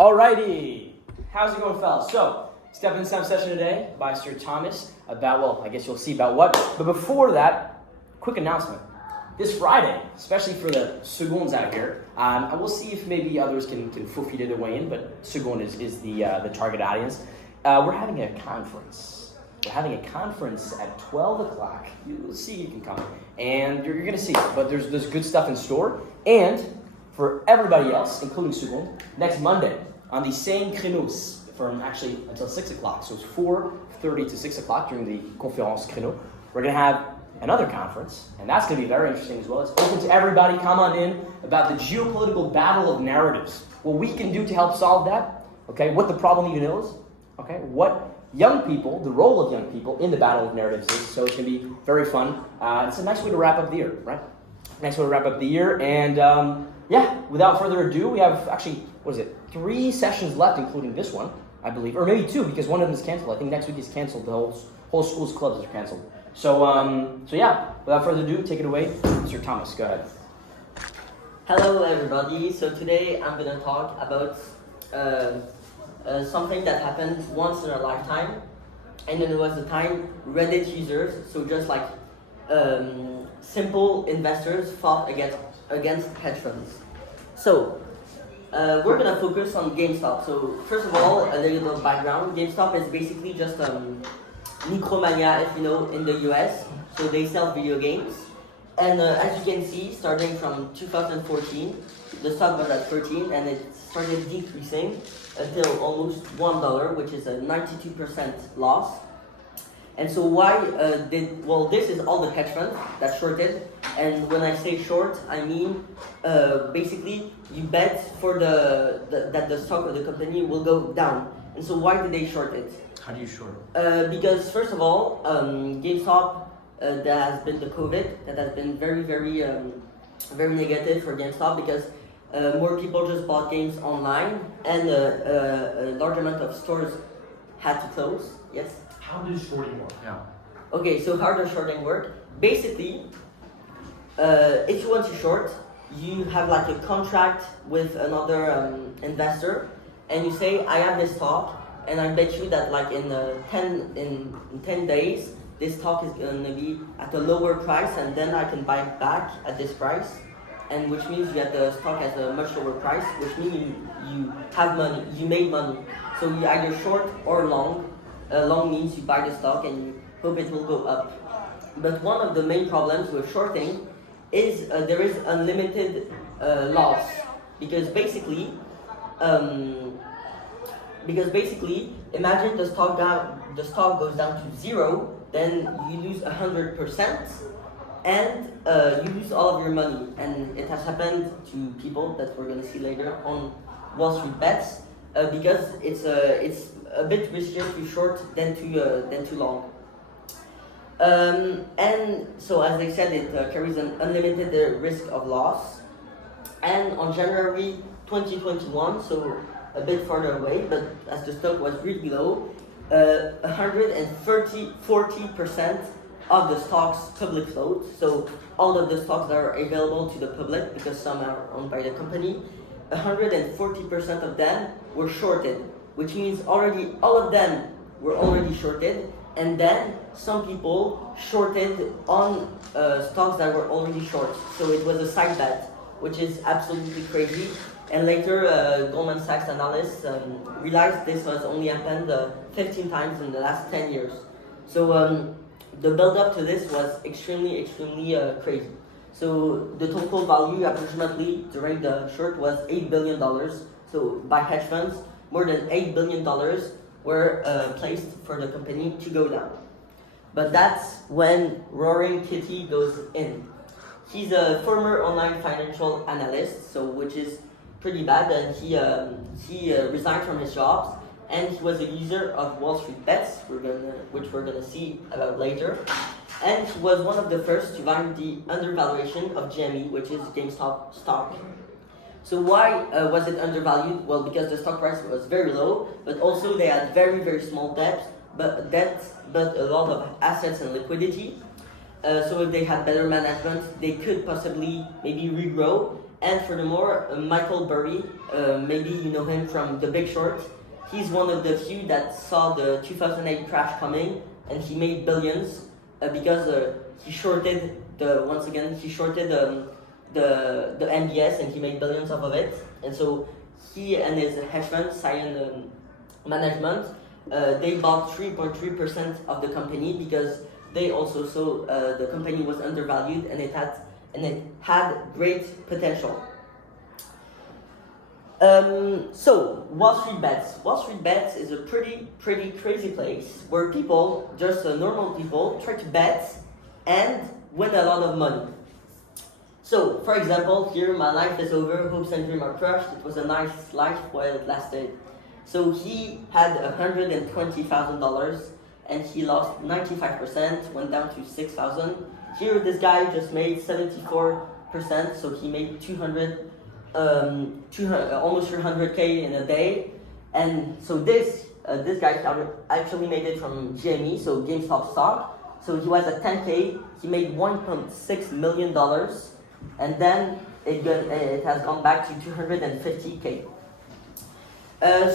Alrighty, how's it going, fellas? So, step in some session today by Sir Thomas about, well, I guess you'll see about what. But before that, quick announcement. This Friday, especially for the seconds out here, I will see if maybe others can feel free to weigh in, but second is the target audience. We're having a conference. We're having a conference at 12 o'clock. You'll see you can come, and you're going to see it. But there's good stuff in store. And for everybody else, including Sugon, next Monday on the same créneaux from actually until 6 o'clock. So it's 4:30 to 6 o'clock during the conférence créneau. We're going to have another conference, and that's going to be very interesting as well. It's open to everybody. Come on in about the geopolitical battle of narratives. What we can do to help solve that, okay, what the problem even is, okay, what young people, the role of young people in the battle of narratives is. So it's going to be very fun. It's a nice way to wrap up the year, right? Nice way to wrap up the year. And yeah, without further ado, we have actually, 3 sessions left, including this one, I believe. Or maybe 2, because one of them is canceled. I think next week is canceled. The whole school's clubs are canceled. So yeah, without further ado, take it away. Mr. Thomas, go ahead. Hello everybody, so today I'm going to talk about something that happened once in a lifetime, and it was the time Reddit users, so just like simple investors, fought against hedge funds. So we're going to focus on Gamestop. So first of all, a little background. Gamestop is basically just Micromania, if you know, in the US. So they sell video games. And as you can see, starting from 2014, the stock was at 13 and it started decreasing until almost $1, which is a 92% loss. And so why this is all the hedge funds that shorted. And when I say short, I mean basically you bet for that the stock of the company will go down. And so why did they short it? How do you short? Because first of all, GameStop, there has been the COVID that has been very, very, very negative for GameStop because more people just bought games online and a large amount of stores had to close. Yes. How does shorting work? Yeah. Okay, so how does shorting work? Basically, if you want to short, you have like a contract with another investor, and you say, I have this stock, and I bet you that like in 10 days, this stock is going to be at a lower price, and then I can buy it back at this price, and which means you have the stock at a much lower price, which means you have money, you made money. So you either short or long. Long means you buy the stock and you hope it will go up. But one of the main problems with shorting is there is unlimited loss because basically, imagine the stock goes down to 0, then you lose 100%, and you lose all of your money. And it has happened to people that we're gonna see later on Wall Street bets because it's a bit riskier to short than too long. And so, as I said, it carries an unlimited risk of loss. And on January 2021, so a bit farther away, but as the stock was really low, 40% of the stock's public float, so all of the stocks that are available to the public, because some are owned by the company, 140% of them were shorted, which means already all of them were already shorted, and then some people shorted on stocks that were already short. So it was a side bet, which is absolutely crazy. And later, Goldman Sachs analysts realized this has only happened 15 times in the last 10 years. So the build-up to this was extremely crazy. So the total value approximately during the short was $8 billion. So by hedge funds, more than $8 billion were placed for the company to go down. But that's when Roaring Kitty goes in. He's a former online financial analyst, so which is pretty bad, and he resigned from his job, and he was a user of Wall Street Bets, which we're gonna see about later. And he was one of the first to find the undervaluation of GME, which is GameStop stock. So why was it undervalued? Well, because the stock price was very low, but also they had very small debt, but a lot of assets and liquidity. So if they had better management, they could possibly maybe regrow And furthermore, Michael Burry, maybe you know him from The Big Short. He's one of the few that saw the 2008 crash coming, and he made billions because he shorted the MBS, and he made billions off of it. And so he and his hedge fund, Cyan Management, they bought 3.3% of the company because they also saw the company was undervalued and it had great potential. So Wall Street Bets. Wall Street Bets is a pretty crazy place where people, just normal people, try to bet and win a lot of money. So, for example, here, my life is over, hopes and dreams are crushed. It was a nice life while it lasted. So he had $120,000 and he lost 95%, went down to 6,000. Here, this guy just made 74%, so he made almost 300K in a day. And so this guy actually made it from GME, so Gamestop stock. So he was at 10K, he made $1.6 million, and then it has gone back to 250K.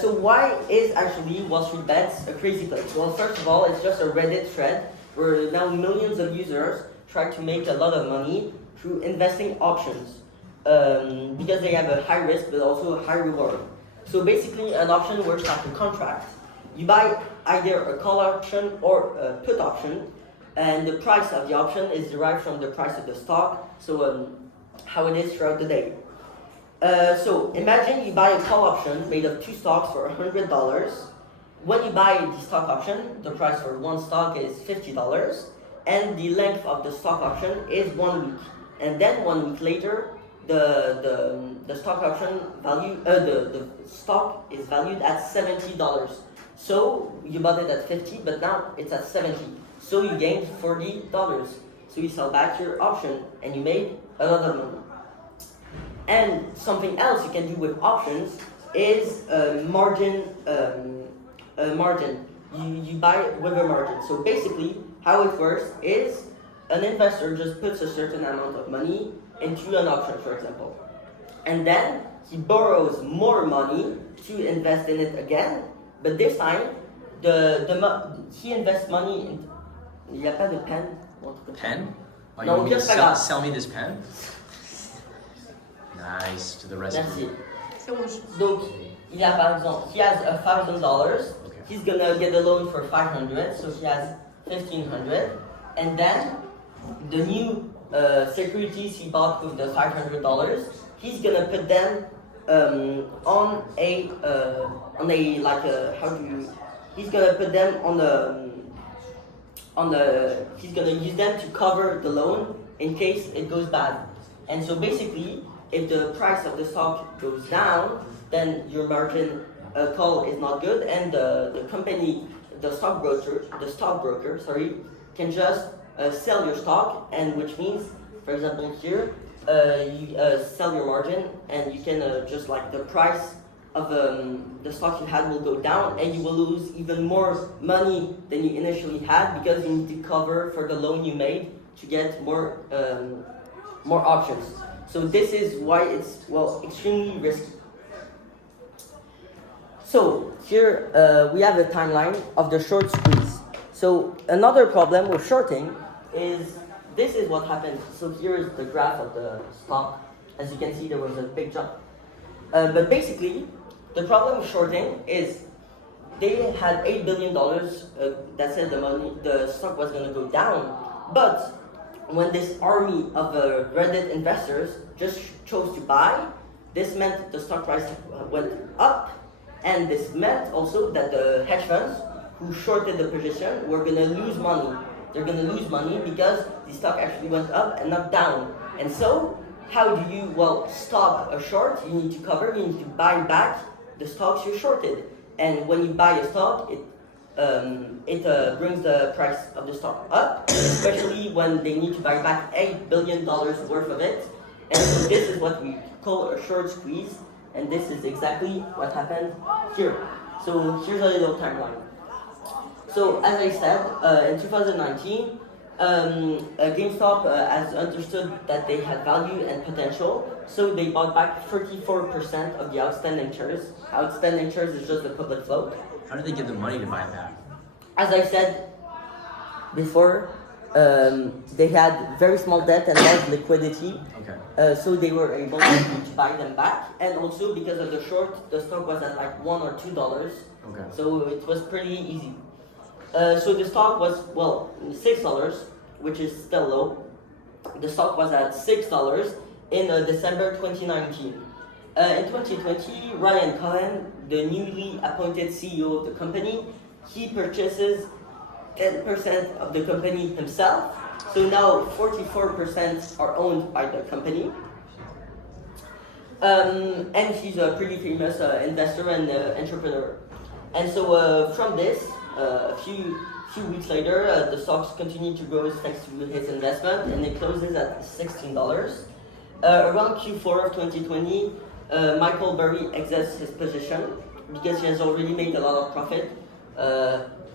So why is actually Wall Street Bets a crazy place? Well, first of all, it's just a Reddit thread where now millions of users try to make a lot of money through investing options because they have a high risk but also a high reward. So basically, an option works like a contract. You buy either a call option or a put option, and the price of the option is derived from the price of the stock, so how it is throughout the day. So imagine you buy a call option made of 2 stocks for $100. When you buy the stock option, the price for one stock is $50, and the length of the stock option is 1 week. And then 1 week later, the stock option value, the stock is valued at $70. So you bought it at 50, but now it's at 70. So you gained $40. So you sell back your option and you made a lot of money. And something else you can do with options is margin. You buy with a margin. So basically, how it works is an investor just puts a certain amount of money into an option, for example, and then he borrows more money to invest in it again. But this time, he invests money in. Il n'y a pas de pen. Pen? Oh, No, you want me to just sell me this pen? Nice, to the recipe. Merci. Donc, il a par exemple, he has $1,000. Okay. He's gonna get a loan for 500, so he has 1,500, and then the new securities he bought with the $500, he's gonna put them he's gonna put them he's gonna use them to cover the loan in case it goes bad. And so basically, if the price of the stock goes down, then your margin call is not good, and the stockbroker, can just sell your stock, and which means, for example, here you sell your margin, and you can just like the price of the stock you had will go down, and you will lose even more money than you initially had because you need to cover for the loan you made to get more options. So this is why it's extremely risky. So here we have a timeline of the short squeeze. So another problem with shorting is this is what happened. So here is the graph of the stock. As you can see, there was a big jump. But basically, the problem with shorting is they had $8 billion that said the stock was going to go down. But when this army of Reddit investors just chose to buy, this meant the stock price went up, and this meant also that the hedge funds who shorted the position were going to lose money. They're going to lose money because the stock actually went up and not down. And so, how do you stop a short? You need to cover, you need to buy back the stocks you shorted. And when you buy a stock, it brings the price of the stock up, especially when they need to buy back $8 billion worth of it. And so this is what we call a short squeeze, and this is exactly what happened here. So here's a little timeline. So as I said, in 2019, GameStop has understood that they had value and potential, so they bought back 34% of the outstanding shares. Outstanding shares is just the public float. How did they get the money to buy it back? As I said before, they had very small debt and large liquidity, so they were able to buy them back. And also because of the short, the stock was at like $1 or $2, so it was pretty easy. So the stock was, well, $6, which is still low. The stock was at $6 in December 2019. In 2020, Ryan Cohen, the newly appointed CEO of the company, he purchases 10% of the company himself. So now 44% are owned by the company. And he's a pretty famous investor and entrepreneur. And so from this, a few weeks later, the stocks continue to grow thanks to his investment, and it closes at $16. Around Q4 of 2020, Michael Burry exits his position because he has already made a lot of profit.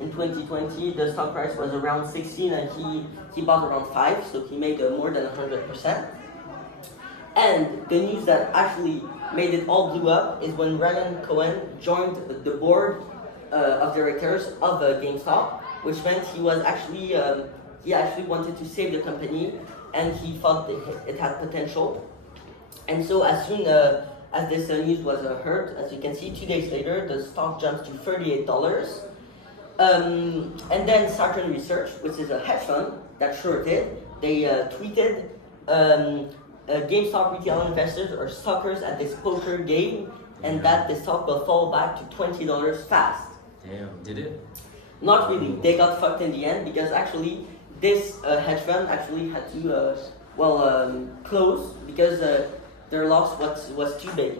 In 2020, the stock price was around 16 and he bought around 5, so he made more than 100%. And the news that actually made it all blew up is when Ryan Cohen joined the board of directors of GameStop, which meant he actually wanted to save the company, and he thought that it had potential. And so as soon as this news was heard, as you can see, 2 days later, the stock jumps to $38. And then Saturn Research, which is a hedge fund that shorted, they tweeted, GameStop retail investors are suckers at this poker game, and that the stock will fall back to $20 fast. Damn, did it? Not really. They got fucked in the end because actually this hedge fund actually had to close because their loss was too big.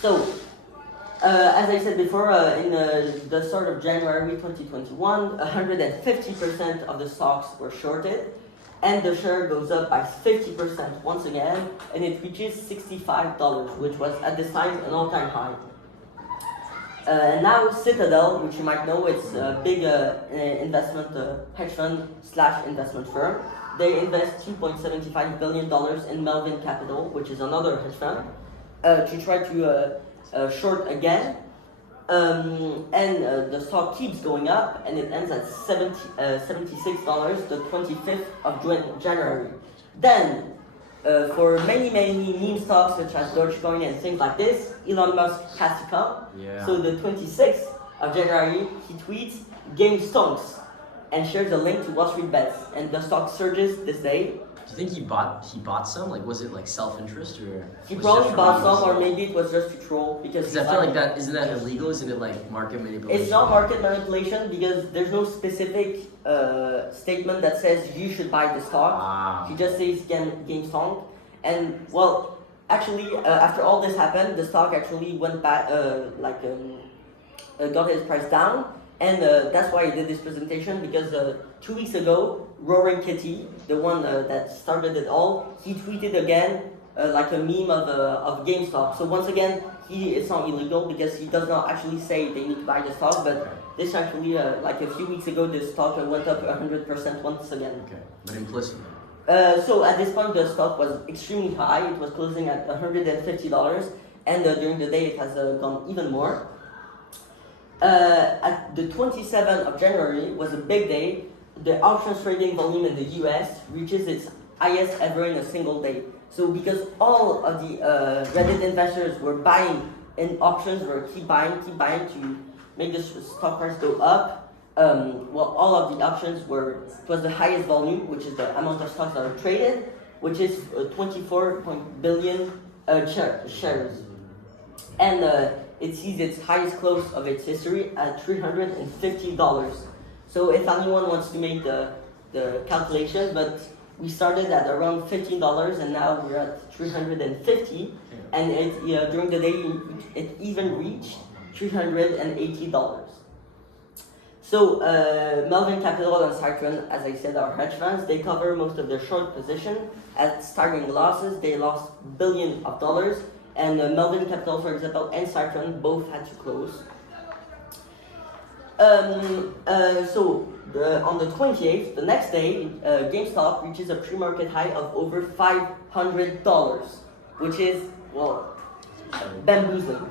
So as I said before, in the start of January 2021, 150% of the stocks were shorted, and the share goes up by 50% once again, and it reaches $65, which was at this time an all-time high. Now Citadel, which you might know, it's a big investment hedge fund / investment firm. They invest $2.75 billion in Melvin Capital, which is another hedge fund, to try to short again. And the stock keeps going up, and it ends at $76 the 25th of January. Then, for many meme stocks such as Dogecoin and things like this, Elon Musk has to come. Yeah. So the 26th of January, he tweets "Game Stonks" and shares a link to Wall Street Bets, and the stock surges this day. Do you think he bought some? Like, was it like self-interest or? He probably bought some, or maybe it was just to troll because. I feel like that isn't that illegal? Isn't it like market manipulation? It's not market manipulation because there's no specific statement that says you should buy the stock. Wow. He just says GameStop, and well, actually, after all this happened, the stock actually went back, got its price down, and that's why I did this presentation because 2 weeks ago, Roaring Kitty, the one that started it all, he tweeted again like a meme of GameStop. So once again, it's not illegal because he does not actually say they need to buy the stock, but this actually, like a few weeks ago, the stock went up 100% once again. Okay, but implicitly. So at this point, the stock was extremely high. It was closing at $150, and during the day, it has gone even more. At the 27th of January was a big day. The options trading volume in the US reaches its highest ever in a single day. So because all of the Reddit investors were buying in options, were keep buying to make the stock price go up, all of the options it was the highest volume, which is the amount of stocks that are traded, which is 24 billion shares. And it sees its highest close of its history at $350. So if anyone wants to make the calculation, but we started at around $15 and now we're at $350, and during the day it even reached $380. So Melvin Capital and Citron, as I said, are hedge funds. They cover most of their short position at staggering losses. They lost billions of dollars, and Melvin Capital, for example, and Citron both had to close. On the 28th, the next day, GameStop reaches a pre-market high of over $500, which is, well, bamboozling.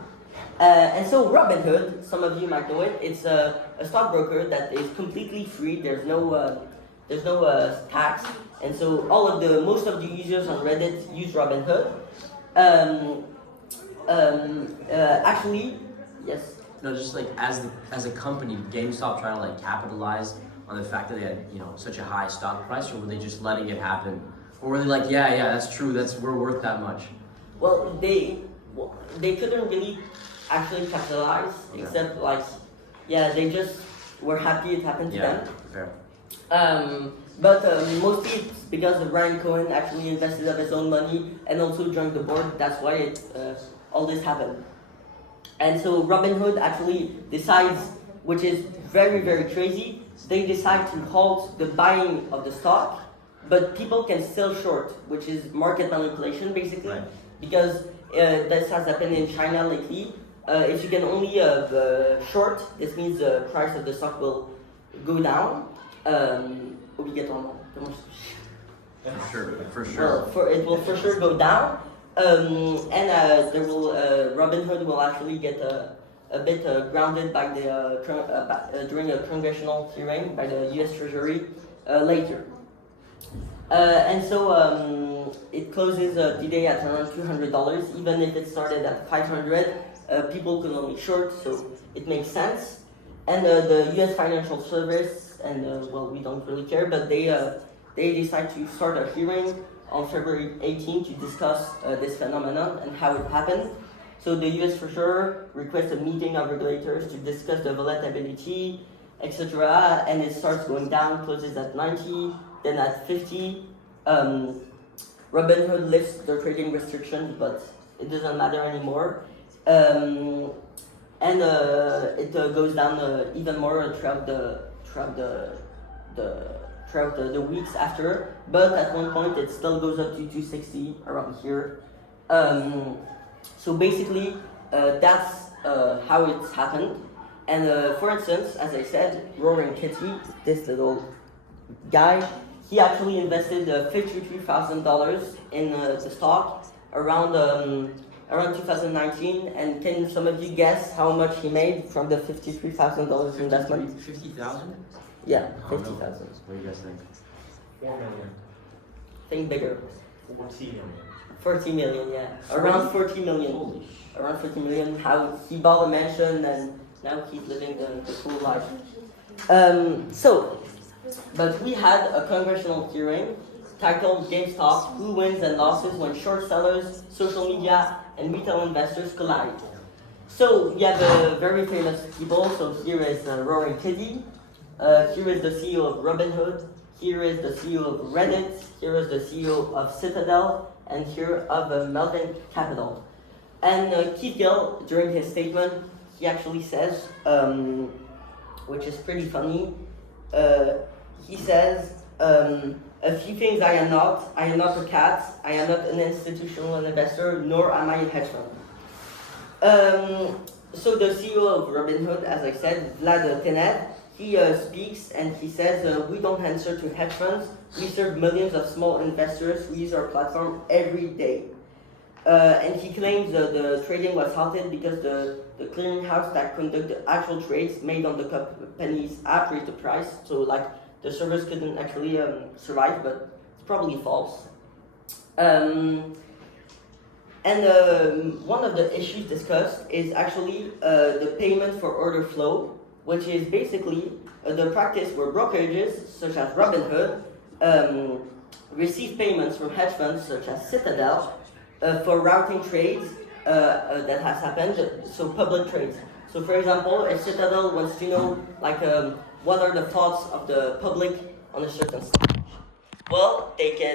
And so Robinhood, some of you might know it, it's a stockbroker that is completely free. There's no tax, and so most of the users on Reddit use Robinhood. Actually, yes. No, just like as a company, GameStop trying to like capitalize on the fact that they had such a high stock price, or were they just letting it happen, or were they like, yeah, that's true, we're worth that much? Well, they couldn't really actually capitalize, except they just were happy it happened to them. Fair. But mostly it's because Ryan Cohen actually invested of his own money and also joined the board. That's why all this happened. And so Robinhood actually decides, which is very, very crazy, they decide to halt the buying of the stock, but people can still short, which is market manipulation basically, right. Because this has happened in China lately. If you can only short, this means the price of the stock will go down. Obligatoirement. For sure. Well, it will for sure go down. There will Robinhood will actually get a bit grounded by during a congressional hearing by the U.S. Treasury later. It closes today at around $200. Even if it started at $500, people can only short, so it makes sense. And the U.S. Financial Service, and we don't really care, but they decide to start a hearing on February 18 to discuss this phenomenon and how it happened. So the U.S. for sure requests a meeting of regulators to discuss the volatility, etc. And it starts going down, closes at 90, then at 50. Robinhood lifts their trading restrictions, but it doesn't matter anymore. It goes down even more throughout the weeks after, but at one point it still goes up to 260 around here. So basically, that's how it's happened. And for instance, as I said, Roaring Kitty, this little guy, he actually invested $53,000 in the stock around 2019. And can some of you guess how much he made from the $53,000 investment? 50,000? Yeah, 50,000. 50,000. What do you guys think? 4 million. Think bigger. 40 million. 40 million, yeah. Around 40 million. Holy Around 40 million. How he bought a mansion and now he's living the full life. But we had a congressional hearing titled GameStop, Who Wins and Losses When Short Sellers, Social Media, and Retail Investors Collide. So we have very famous people. So here is Roaring Kitty. Here is the CEO of Robinhood. Here is the CEO of Reddit. Here is the CEO of Citadel. And here of Melvin Capital. And Keith Gill, during his statement, he actually says, which is pretty funny, he says, a few things I am not. I am not a cat. I am not an institutional investor, nor am I a hedge fund. So the CEO of Robinhood, as I said, Vlad Tenev, he speaks and he says, we don't answer to hedge funds. We serve millions of small investors who use our platform every day. And he claims the trading was halted because the clearinghouse that conduct the actual trades made on the company's app raised the price. So the servers couldn't actually survive, but it's probably false. One of the issues discussed is actually the payment for order flow, which is basically the practice where brokerages such as Robinhood receive payments from hedge funds such as Citadel for routing trades that has happened, so public trades. So for example, if Citadel wants to know what are the thoughts of the public on a certain stock, well, they can